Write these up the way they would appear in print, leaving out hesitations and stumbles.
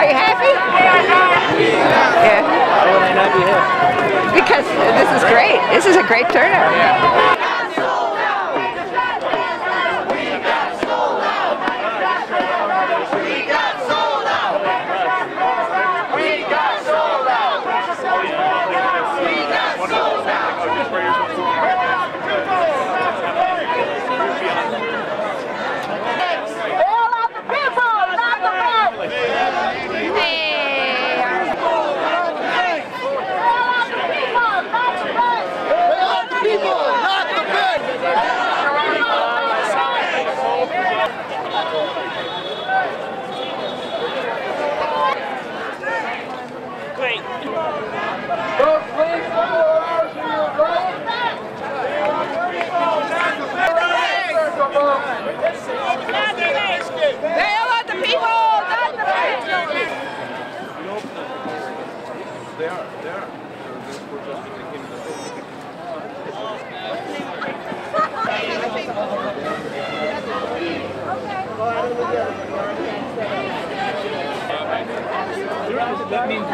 Are you happy? Yeah. Why would I not be happy? Because this is great. This is a great turnout. Yeah. That means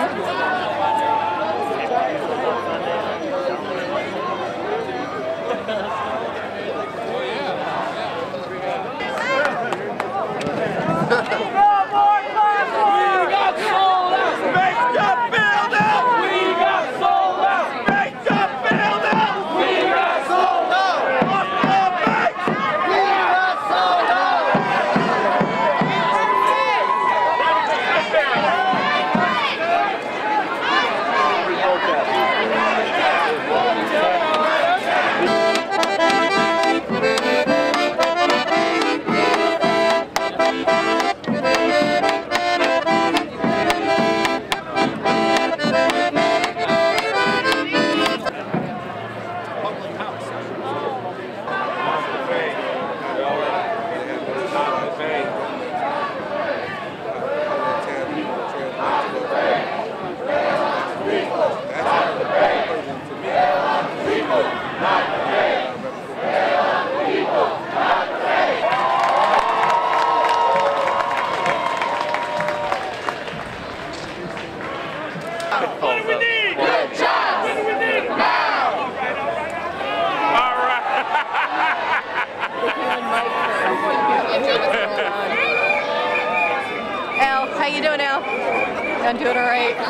How you doing, Al? I'm doing all right. Good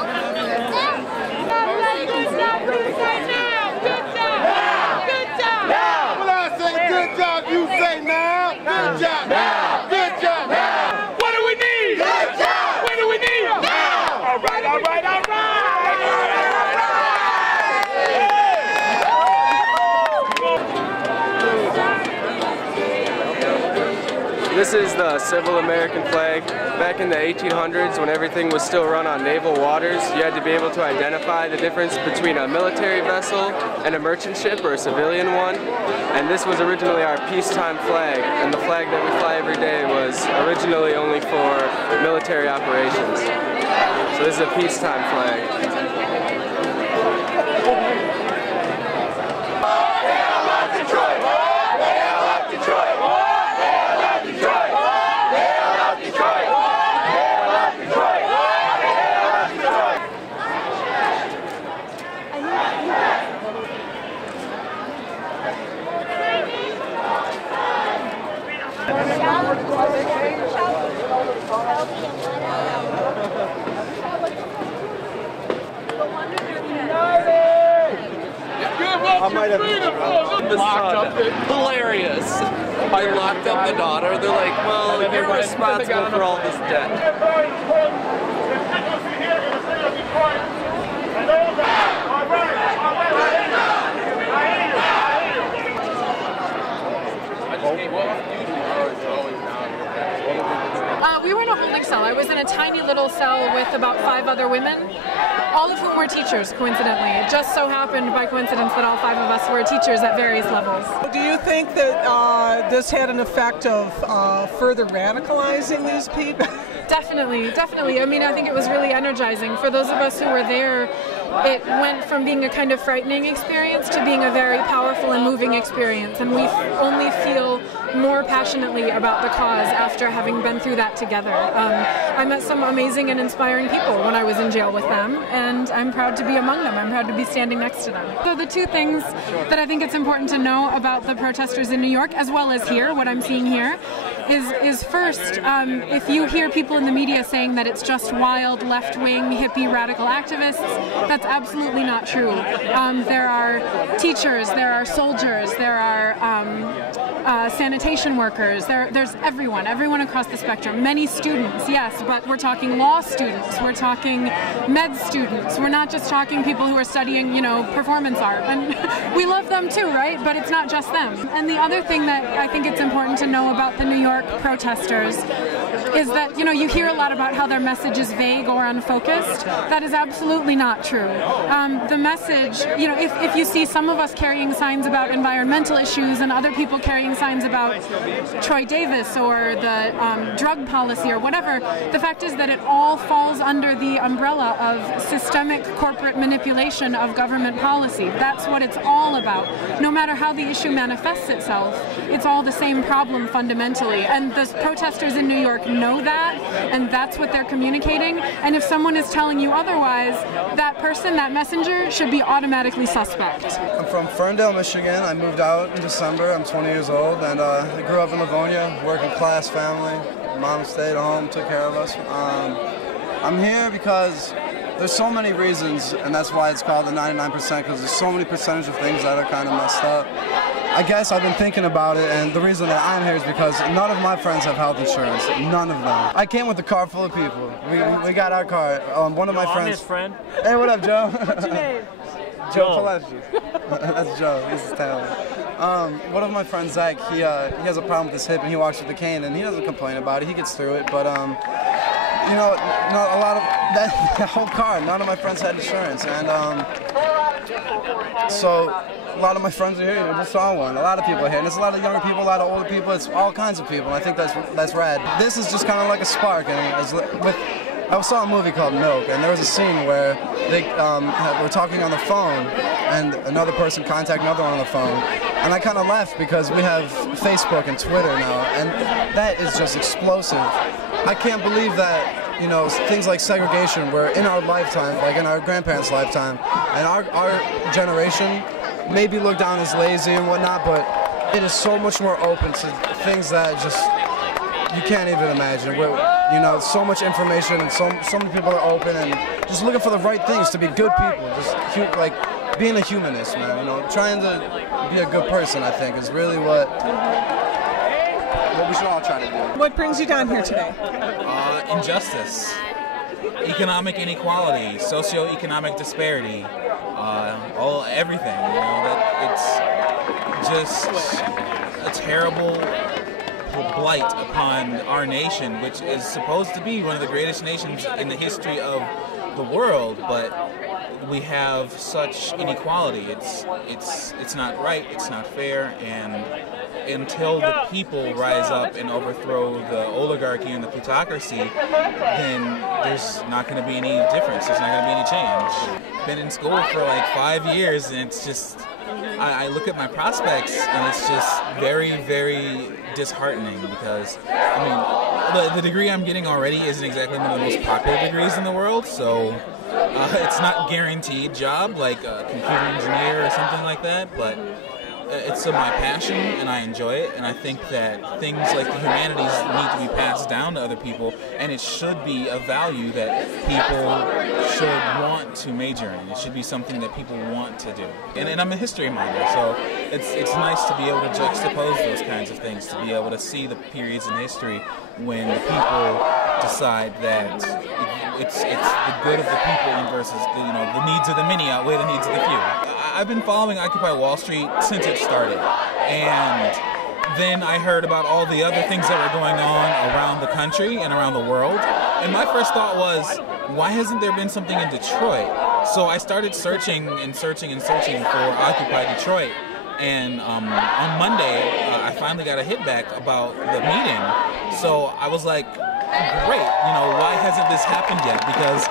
job. Now. When I say good job, you say now. Good job. Now. Good job. Now. What do we need? Good job. What do we need? Now. All right. All right. All right. This is the civil American flag. Back in the 1800s, when everything was still run on naval waters, you had to be able to identify the difference between a military vessel and a merchant ship or a civilian one. And this was originally our peacetime flag, and the flag that we fly every day was originally only for military operations. So this is a peacetime flag. Detroit! I might have hilarious. I locked up the daughter. They're like, well, you're responsible for all this debt. We were in a holding cell. I was in a tiny little cell with about 5 other women, all of whom were teachers, coincidentally. It just so happened by coincidence that all 5 of us were teachers at various levels. Do you think that this had an effect of further radicalizing these people? Definitely, definitely. I mean, I think it was really energizing. For those of us who were there, it went from being a kind of frightening experience to being a very powerful and moving experience. And we only feel more passionately about the cause after having been through that together. I met some amazing and inspiring people when I was in jail with them, and I'm proud to be among them. I'm proud to be standing next to them. So the 2 things that I think it's important to know about the protesters in New York, as well as here, what I'm seeing here, is first, if you hear people in the media saying that it's just wild, left-wing, hippie, radical activists, that's absolutely not true. There are teachers, there are soldiers, there are sanitation workers, there's everyone across the spectrum. Many students, yes, but we're talking law students, we're talking med students, we're not just talking people who are studying, you know, performance art. And we love them too, right? But it's not just them. And the other thing that I think it's important to know about the New York protesters is that, you know, you hear a lot about how their message is vague or unfocused. That is absolutely not true. The message, you know, if you see some of us carrying signs about environmental issues and other people carrying signs about Troy Davis or the drug policy or whatever, the fact is that it all falls under the umbrella of systemic corporate manipulation of government policy. That's what it's all about. No matter how the issue manifests itself, it's all the same problem fundamentally. And the protesters in New York know that, and that's what they're communicating. And if someone is telling you otherwise, that person, that messenger, should be automatically suspect. I'm from Ferndale, Michigan. I moved out in December. I'm 20 years old, and I grew up in Livonia, working class family. Mom stayed home, took care of us. I'm here because there's so many reasons, and that's why it's called the 99%, because there's so many percentage of things that are kind of messed up. I guess I've been thinking about it, and the reason that I'm here is because none of my friends have health insurance. None of them. I came with a car full of people. We got our car. One of my friends. His friend. Hey, what up, Joe? What's your name? Joe Palacio. That's Joe. This is Taylor. One of my friends, Zach, he has a problem with his hip, and he walks with a cane, and he doesn't complain about it. He gets through it, but you know, a lot of that whole car. None of my friends had insurance, and so a lot of my friends are here. I just saw one. A lot of people are here, and it's a lot of younger people, a lot of older people. It's all kinds of people. And I think that's rad. This is just kind of like a spark, and I saw a movie called Milk, and there was a scene where they were talking on the phone, and another person contacted another one on the phone. And I kind of laughed because we have Facebook and Twitter now, and that is just explosive. I can't believe that, you know, things like segregation were in our lifetime, like in our grandparents' lifetime, and our generation may be looked down as lazy and whatnot, but it is so much more open to things that just you can't even imagine. You know, so much information, and so many people are open and just looking for the right things to be good people. Just like being a humanist, man. You know, trying to be a good person, I think, is really what we should all try to do. What brings you down here today? Injustice, economic inequality, socioeconomic disparity, everything. You know, that it's just a terrible blight upon our nation, which is supposed to be one of the greatest nations in the history of the world, but we have such inequality. It's not right, it's not fair, and until the people rise up and overthrow the oligarchy and the plutocracy, then there's not going to be any difference, there's not going to be any change. Been in school for like 5 years, and it's just, I look at my prospects, and it's just very, very disheartening, because, I mean, the degree I'm getting already isn't exactly one of the most popular degrees in the world, so it's not a guaranteed job like a computer engineer or something like that, but it's my passion, and I enjoy it, and I think that things like the humanities need to be passed down to other people, and it should be a value that people should want to major in. It should be something that people want to do. And I'm a history minor, so it's nice to be able to juxtapose those kinds of things, to be able to see the periods in history when the people decide that it's the good of the people versus the needs of the many outweigh the needs of the few. I've been following Occupy Wall Street since it started, and then I heard about all the other things that were going on around the country and around the world, and my first thought was, why hasn't there been something in Detroit? So I started searching and searching and searching for Occupy Detroit, and on Monday I finally got a hit back about the meeting. So I was like, great, why hasn't this happened yet? Because,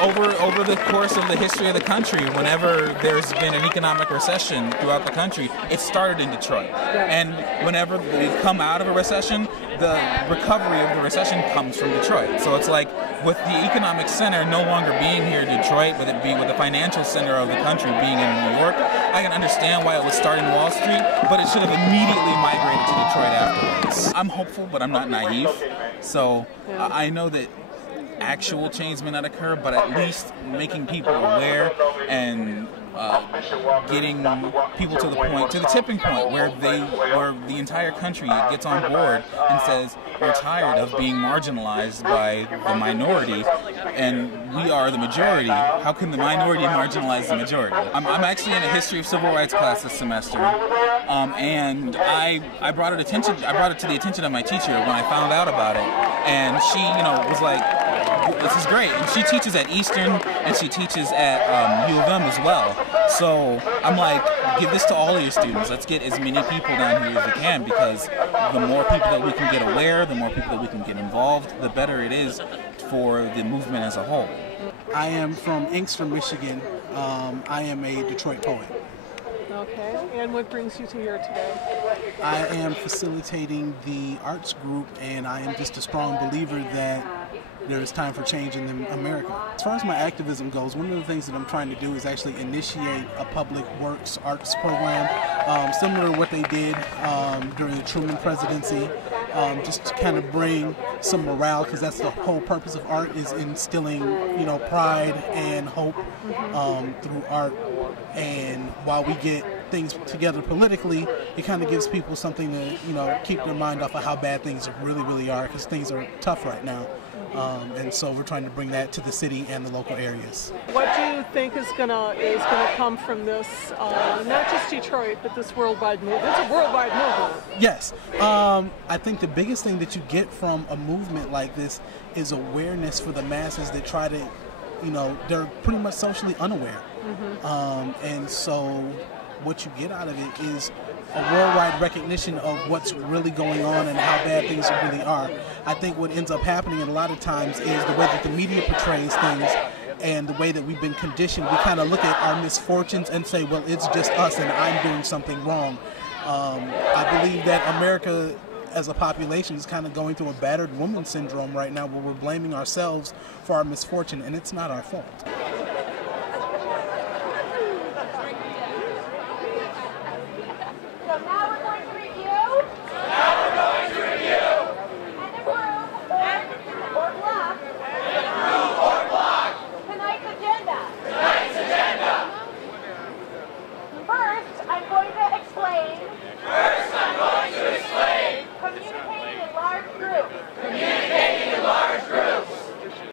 over the course of the history of the country, whenever there's been an economic recession throughout the country, it started in Detroit. And whenever we come out of a recession, the recovery of the recession comes from Detroit. So it's like, with the economic center no longer being here in Detroit, but it being with the financial center of the country being in New York, I can understand why it would start in Wall Street, but it should have immediately migrated to Detroit afterwards. I'm hopeful, but I'm not naive. So I know that actual change may not occur, but at least making people aware and getting people to the tipping point where the entire country gets on board and says, we're tired of being marginalized by the minority, and we are the majority. How can the minority marginalize the majority? I'm actually in a history of civil rights class this semester, and I brought it to the attention of my teacher when I found out about it, and she, was like, this is great. And she teaches at Eastern, and she teaches at U of M as well. So I'm like, give this to all of your students. Let's get as many people down here as we can, because the more people that we can get aware, the more people that we can get involved, the better it is for the movement as a whole. I am from Inkster, Michigan. I am a Detroit poet. Okay, and what brings you to here today? I am facilitating the arts group, and I am just a strong believer that there is time for change in America. As far as my activism goes, one of the things that I'm trying to do is actually initiate a public works arts program, similar to what they did during the Truman presidency, just to kind of bring some morale, because that's the whole purpose of art, is instilling, pride and hope through art. And while we get things together politically, it kind of gives people something to, keep their mind off of how bad things really, really are, because things are tough right now. And so we're trying to bring that to the city and the local areas. What do you think is gonna come from this, not just Detroit, but this worldwide movement? It's a worldwide movement. Yes. I think the biggest thing that you get from a movement like this is awareness for the masses that try to, they're pretty much socially unaware. And so what you get out of it is a worldwide recognition of what's really going on and how bad things really are. I think what ends up happening a lot of times is the way that the media portrays things and the way that we've been conditioned. We kind of look at our misfortunes and say, well, it's just us and I'm doing something wrong. I believe that America as a population is kind of going through a battered woman syndrome right now, where we're blaming ourselves for our misfortune, and it's not our fault.